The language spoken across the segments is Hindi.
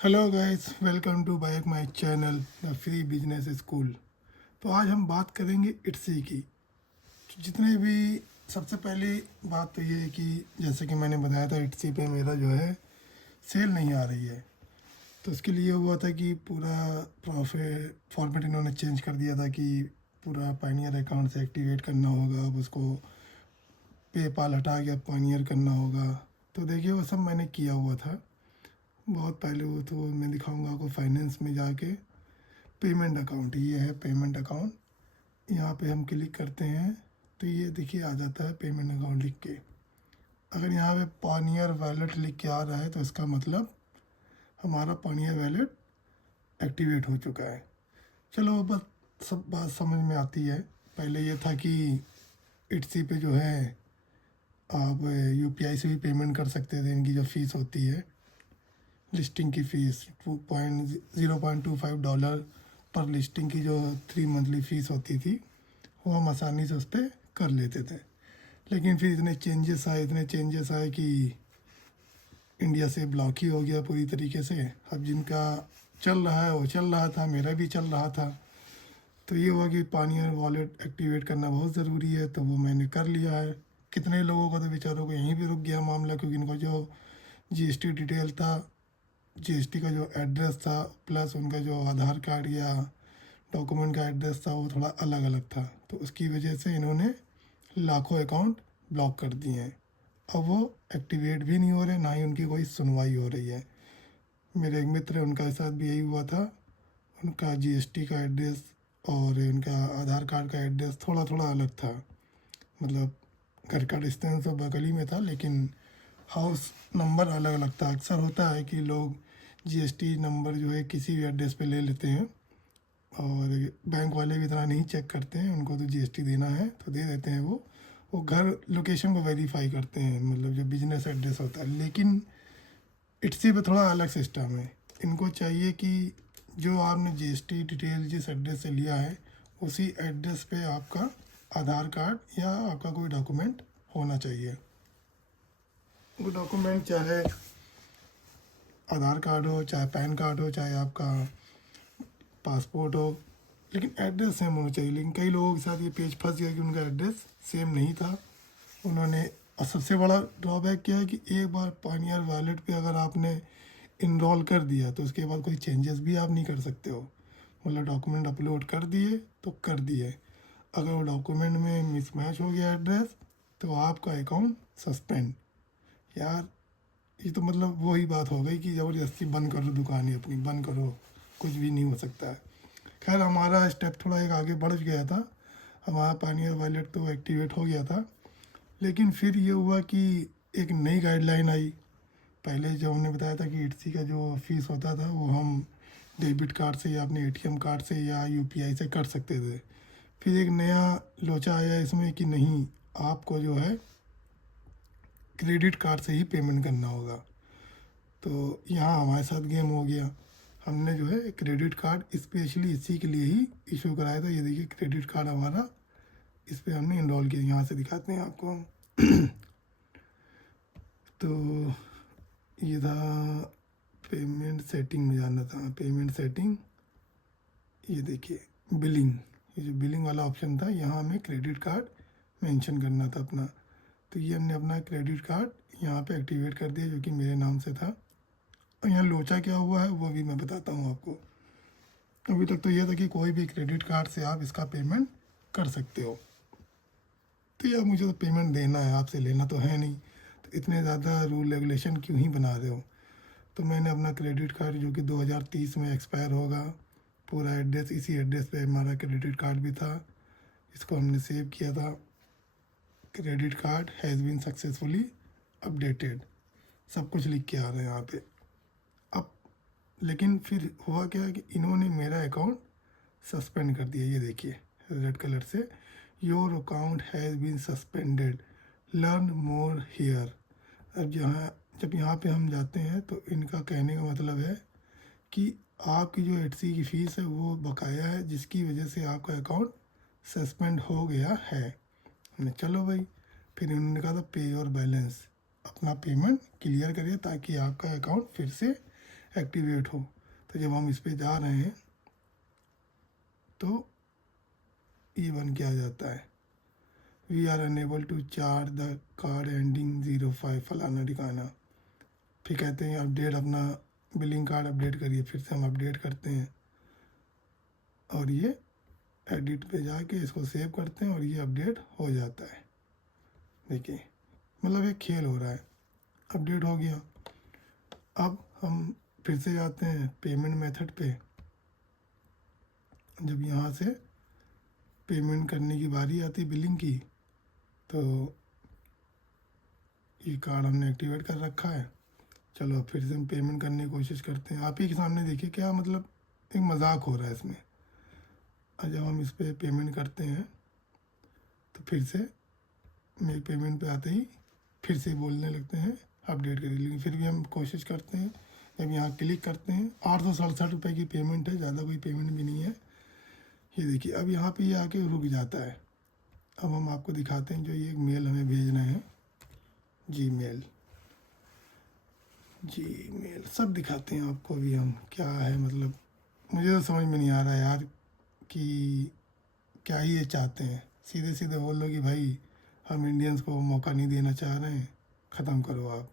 Hello guys, welcome to back my channel the free business school. तो आज हम बात करेंगे इट्सी की। जितने भी सबसे पहली बात तो ये है कि जैसे कि मैंने बताया था, इट्सी पे मेरा जो है सेल नहीं आ रही है। तो उसके लिए हुआ था कि पूरा प्रॉफिट फॉर्मेट इन्होंने चेंज कर दिया था कि पूरा पाइनियर अकाउंट से एक्टिवेट करना होगा, अब उसको पेपाल हटा के अब पाइनियर करना होगा। तो देखिए वो सब मैंने किया हुआ था बहुत पहले। वो तो मैं दिखाऊंगा आपको फाइनेंस में जाके। पेमेंट अकाउंट, ये है पेमेंट अकाउंट। यहाँ पे हम क्लिक करते हैं तो ये देखिए आ जाता है पेमेंट अकाउंट लिख के। अगर यहाँ पे पानियर वैलेट लिख के आ रहा है तो इसका मतलब हमारा पानियर वैलेट एक्टिवेट हो चुका है। चलो वो बस सब बात समझ में आती है। पहले ये था कि इट्सी पे जो है आप यूपीआई से भी पेमेंट कर सकते थे। इनकी जो फ़ीस होती है, लिस्टिंग की फ़ीस $0.25 पर लिस्टिंग की जो 3 मंथली फ़ीस होती थी, वो हम आसानी से उस पर कर लेते थे। लेकिन फिर इतने चेंजेस आए कि इंडिया से ब्लॉक ही हो गया पूरी तरीके से। अब जिनका चल रहा है वो चल रहा था, मेरा भी चल रहा था। तो ये हुआ कि पानियर वॉलेट एक्टिवेट करना बहुत ज़रूरी है, तो वो मैंने कर लिया है। कितने लोगों का तो बेचारों को यहीं पे रुक गया मामला, क्योंकि इनका जो जीएसटी डिटेल था, जीएसटी का जो एड्रेस था, प्लस उनका जो आधार कार्ड या डॉक्यूमेंट का एड्रेस था, वो थोड़ा अलग अलग था। तो उसकी वजह से इन्होंने लाखों अकाउंट ब्लॉक कर दिए हैं। अब वो एक्टिवेट भी नहीं हो रहे, ना ही उनकी कोई सुनवाई हो रही है। मेरे एक मित्र हैं, उनका साथ भी यही हुआ था। उनका जीएसटी का एड्रेस और उनका आधार कार्ड का एड्रेस थोड़ा थोड़ा अलग था। मतलब घर का डिस्टेंस तो बगल ही में था, लेकिन हाउस नंबर अलग अलग था। अक्सर होता है कि लोग जीएसटी नंबर जो है किसी भी एड्रेस पे ले लेते हैं, और बैंक वाले भी इतना नहीं चेक करते हैं। उनको तो जीएसटी देना है तो दे देते हैं। वो घर लोकेशन को वेरीफाई करते हैं, मतलब जो बिजनेस एड्रेस होता है। लेकिन इट्सी पे थोड़ा अलग सिस्टम है। इनको चाहिए कि जो आपने जीएसटी डिटेल जिस एड्रेस से लिया है, उसी एड्रेस पे आपका आधार कार्ड या आपका कोई डॉक्यूमेंट होना चाहिए। वो डॉक्यूमेंट चाहे आधार कार्ड हो, चाहे पैन कार्ड हो, चाहे आपका पासपोर्ट हो, लेकिन एड्रेस सेम होना चाहिए। लेकिन कई लोगों के साथ ये पेज फंस गया कि उनका एड्रेस सेम नहीं था। उन्होंने, और सबसे बड़ा ड्रॉबैक क्या है कि एक बार पानियर वॉलेट पे अगर आपने इनरोल कर दिया तो उसके बाद कोई चेंजेस भी आप नहीं कर सकते हो। मतलब डॉक्यूमेंट अपलोड कर दिए तो कर दिए, अगर वो डॉक्यूमेंट में मिसमैच हो गया एड्रेस तो आपका अकाउंट सस्पेंड। यार, ये तो मतलब वही बात हो गई कि ज़बरदस्ती बंद करो दुकान ही अपनी, बंद करो, कुछ भी नहीं हो सकता है। खैर, हमारा स्टेप थोड़ा एक आगे बढ़ गया था। हमारा पानियर वॉलेट तो एक्टिवेट हो गया था। लेकिन फिर ये हुआ कि एक नई गाइडलाइन आई। पहले जो हमने बताया था कि इट्सी का जो फीस होता था वो हम डेबिट कार्ड से या अपने एटीएम कार्ड से या यूपीआई से कर सकते थे। फिर एक नया लोचा आया इसमें कि नहीं, आपको जो है क्रेडिट कार्ड से ही पेमेंट करना होगा। तो यहाँ हमारे साथ गेम हो गया। हमने जो है क्रेडिट कार्ड स्पेशली इसी के लिए ही इशू कराया था। ये देखिए क्रेडिट कार्ड हमारा इस पर हमने इनरोल किया। यहाँ से दिखाते हैं आपको हम। तो ये था पेमेंट सेटिंग में जाना था, पेमेंट सेटिंग। ये देखिए बिलिंग, ये जो बिलिंग वाला ऑप्शन था, यहाँ हमें क्रेडिट कार्ड मेंशन करना था अपना। तो ये हमने अपना क्रेडिट कार्ड यहाँ पे एक्टिवेट कर दिया, जो कि मेरे नाम से था। और यहाँ लोचा क्या हुआ है वो भी मैं बताता हूँ आपको। अभी तक तो ये था कि कोई भी क्रेडिट कार्ड से आप इसका पेमेंट कर सकते हो। तो यार, मुझे तो पेमेंट देना है, आपसे लेना तो है नहीं, तो इतने ज़्यादा रूल रेगुलेशन क्यों ही बना रहे हो। तो मैंने अपना क्रेडिट कार्ड, जो कि 2030 में एक्सपायर होगा, पूरा एड्रेस इसी एड्रेस पे हमारा क्रेडिट कार्ड भी था, इसको हमने सेव किया था। Credit card has been successfully updated, सब कुछ लिख के आ रहा है यहाँ पे। अब लेकिन फिर हुआ क्या कि इन्होंने मेरा अकाउंट सस्पेंड कर दिया। ये देखिए रेड कलर से, your account has been suspended, learn more here. अब जब यहाँ पे हम जाते हैं तो इनका कहने का मतलब है कि आपकी जो एटसी की फ़ीस है वो बकाया है, जिसकी वजह से आपका अकाउंट सस्पेंड हो गया है। हमने चलो भाई, फिर इन्होंने कहा था पे योर बैलेंस, अपना पेमेंट क्लियर करिए ताकि आपका अकाउंट फिर से एक्टिवेट हो। तो जब हम इस पर जा रहे हैं तो ये बन के आ जाता है, we are unable to charge the card ending 05 फलाना ठिकाना। फिर कहते हैं अपडेट अपना बिलिंग कार्ड अपडेट करिए, फिर से हम अपडेट करते हैं और ये एडिट पे जाके इसको सेव करते हैं और ये अपडेट हो जाता है। देखिए मतलब एक खेल हो रहा है, अपडेट हो गया। अब हम फिर से जाते हैं पेमेंट मेथड पे। जब यहाँ से पेमेंट करने की बारी आती है बिलिंग की, तो ये कार्ड हमने एक्टिवेट कर रखा है। चलो फिर से हम पेमेंट करने की कोशिश करते हैं। आप ही के सामने देखिए क्या मतलब एक मजाक हो रहा है इसमें। और जब हम इस पर पेमेंट करते हैं तो फिर से मेरे पेमेंट पे आते ही फिर से बोलने लगते हैं अपडेट करिए, लेकिन फिर भी हम कोशिश करते हैं। जब यहाँ क्लिक करते हैं 867 की पेमेंट है, ज़्यादा कोई पेमेंट भी नहीं है। ये देखिए अब यहाँ पे ये आके रुक जाता है। अब हम आपको दिखाते हैं जो ये एक मेल हमें भेजना है, जीमेल सब दिखाते हैं आपको। अभी हम क्या है मतलब मुझे तो समझ में नहीं आ रहा है यार कि क्या ही ये चाहते हैं। सीधे सीधे बोल दो कि भाई हम इंडियंस को मौका नहीं देना चाह रहे हैं, ख़त्म करो आप।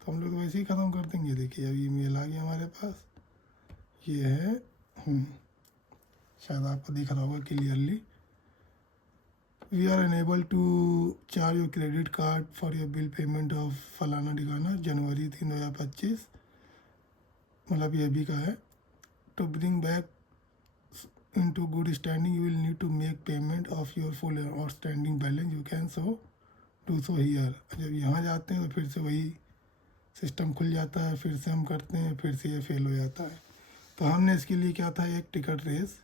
तो हम लोग तो वैसे ही ख़त्म कर देंगे। देखिए अभी ईमेल आ गया हमारे पास, ये है शायद आपको दिख रहा होगा clearly. We are unable to charge your credit card for your bill payment of फलाना ठिकाना जनवरी 3, 2025। मतलब ये भी का है। To bring back into good standing you will need to make payment of your full outstanding balance, you can do so here। जब यहाँ जाते हैं तो फिर से वही सिस्टम खुल जाता है, फिर से हम करते हैं, फिर से ये फेल हो जाता है। तो हमने इसके लिए क्या था, एक टिकट रेस।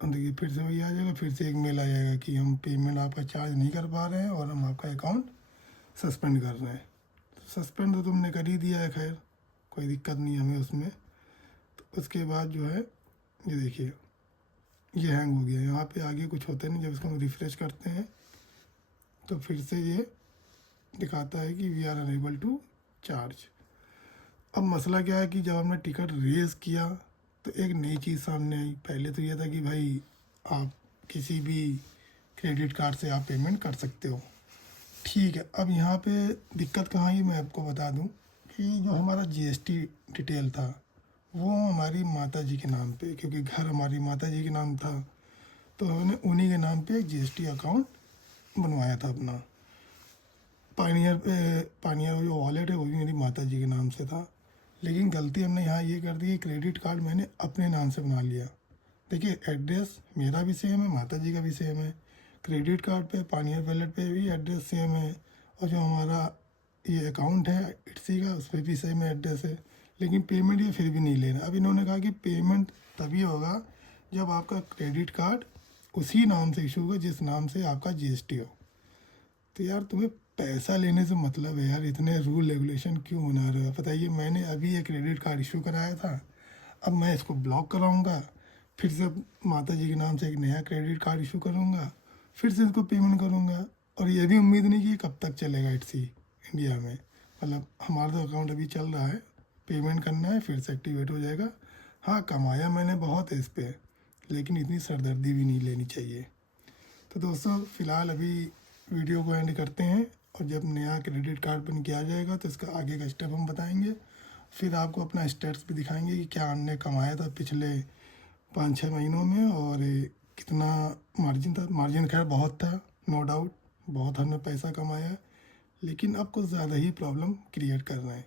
देखिए फिर से वही आ जाएगा, फिर से एक मेल आ जाएगा कि हम पेमेंट आपका चार्ज नहीं कर पा रहे हैं और हम आपका अकाउंट सस्पेंड कर रहे हैं। तो सस्पेंड तो तुमने कर ही दिया है, खैर कोई दिक्कत नहीं हमें उसमें। तो उसके बाद जो है ये देखिए ये हैंग हो गया। यहाँ पे आगे कुछ होता नहीं। जब इसको हम रिफ़्रेश करते हैं तो फिर से ये दिखाता है कि we are unable to charge. अब मसला क्या है कि जब हमने टिकट रेज किया तो एक नई चीज़ सामने आई। पहले तो ये था कि भाई आप किसी भी क्रेडिट कार्ड से आप पेमेंट कर सकते हो, ठीक है। अब यहाँ पे दिक्कत कहाँ आई मैं आपको बता दूँ कि जो हमारा जीएसटी डिटेल था वो हमारी माता जी के नाम पे, क्योंकि घर हमारी माता जी के नाम था, तो हमने उन्हीं के नाम पे एक जीएसटी अकाउंट बनवाया था अपना। पानियर जो वॉलेट है वो भी मेरी माता जी के नाम से था। लेकिन गलती हमने यहाँ ये कर दी कि क्रेडिट कार्ड मैंने अपने नाम से बना लिया। देखिए एड्रेस मेरा भी सेम है, माता जी का भी सेम है। क्रेडिट कार्ड पे पानियर वॉलेट पे भी एड्रेस सेम है, और जो हमारा ये अकाउंट है इट्सी का उस पर भी सेम एड्रेस है। लेकिन पेमेंट ये फिर भी नहीं ले रहा। अब इन्होंने कहा कि पेमेंट तभी होगा जब आपका क्रेडिट कार्ड उसी नाम से इशू होगा जिस नाम से आपका जीएसटी हो। तो यार तुम्हें पैसा लेने से मतलब है यार, इतने रूल रेगुलेशन क्यों बना रहे हो? बताइए, मैंने अभी ये क्रेडिट कार्ड इशू कराया था, अब मैं इसको ब्लॉक कराऊंगा, फिर से माता जी के नाम से एक नया क्रेडिट कार्ड इशू करूंगा, फिर से इसको पेमेंट करूंगा, और ये भी उम्मीद नहीं कि कब तक चलेगा इट्सी इंडिया में। मतलब हमारा तो अकाउंट अभी चल रहा है, पेमेंट करना है फिर से एक्टिवेट हो जाएगा। हाँ कमाया मैंने बहुत है इस पर, लेकिन इतनी सरदर्दी भी नहीं लेनी चाहिए। तो दोस्तों फ़िलहाल अभी वीडियो को एंड करते हैं, और जब नया क्रेडिट कार्ड बन के आ जाएगा तो इसका आगे का स्टेप हम बताएंगे। फिर आपको अपना स्टेट्स भी दिखाएंगे कि क्या हमने कमाया था पिछले 5-6 महीनों में, और कितना मार्जिन था। मार्जिन खैर बहुत था, नो डाउट बहुत हमने पैसा कमाया, लेकिन अब कुछ ज़्यादा ही प्रॉब्लम क्रिएट कर रहे हैं।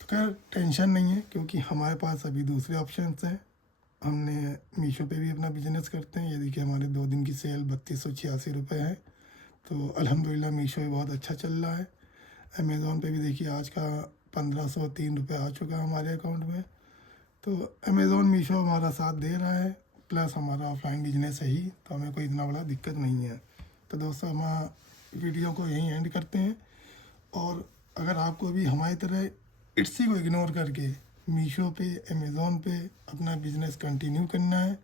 तो खैर टेंशन नहीं है, क्योंकि हमारे पास अभी दूसरे ऑप्शंस हैं। हमने मीशो पे भी अपना बिजनेस करते हैं। ये देखिए हमारे 2 दिन की सेल 3286 रुपये है, तो अल्हम्दुलिल्लाह मीशो भी बहुत अच्छा चल रहा है। अमेज़ॉन पे भी देखिए आज का 1503 रुपये आ चुका है हमारे अकाउंट में। तो अमेज़ॉन मीशो हमारा साथ दे रहा है, प्लस हमारा ऑफलाइन बिजनेस है ही, तो हमें कोई इतना बड़ा दिक्कत नहीं है। तो दोस्तों हम वीडियो को यहीं एंड करते हैं, और अगर आपको भी हमारी तरह इट्सी को इग्नोर करके मीशो पे अमेज़ॉन पे अपना बिज़नेस कंटिन्यू करना है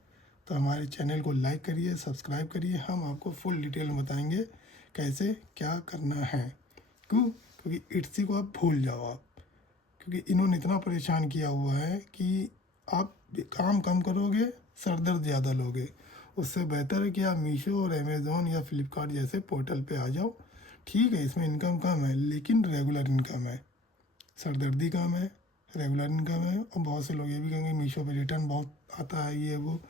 तो हमारे चैनल को लाइक करिए, सब्सक्राइब करिए। हम आपको फुल डिटेल में बताएंगे कैसे क्या करना है। क्योंकि इट्सी को आप भूल जाओ आप, क्योंकि इन्होंने इतना परेशान किया हुआ है कि आप काम कम करोगे, सर दर्द ज़्यादा लोगे। उससे बेहतर है कि आप मीशो और अमेज़ोन या फ्लिपकार्ट जैसे पोर्टल पे आ जाओ। ठीक है, इसमें इनकम कम है लेकिन रेगुलर इनकम है, सरदर्दी कम है, रेगुलर इनकम है। और बहुत से लोग ये भी कहेंगे मीशो पे रिटर्न बहुत आता है, ये वो।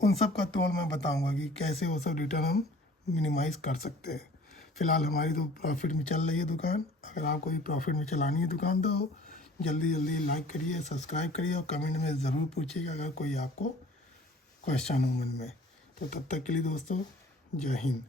उन सब का तोड़ मैं बताऊंगा कि कैसे वो सब रिटर्न हम मिनिमाइज़ कर सकते हैं। फ़िलहाल हमारी तो प्रॉफिट में चल रही है दुकान। अगर आपको भी प्रॉफिट में चलानी है दुकान तो जल्दी जल्दी लाइक करिए, सब्सक्राइब करिए और कमेंट में ज़रूर पूछिएगा अगर कोई आपको क्वेश्चन हो मन में। तो तब तक के लिए दोस्तों, जय हिंद।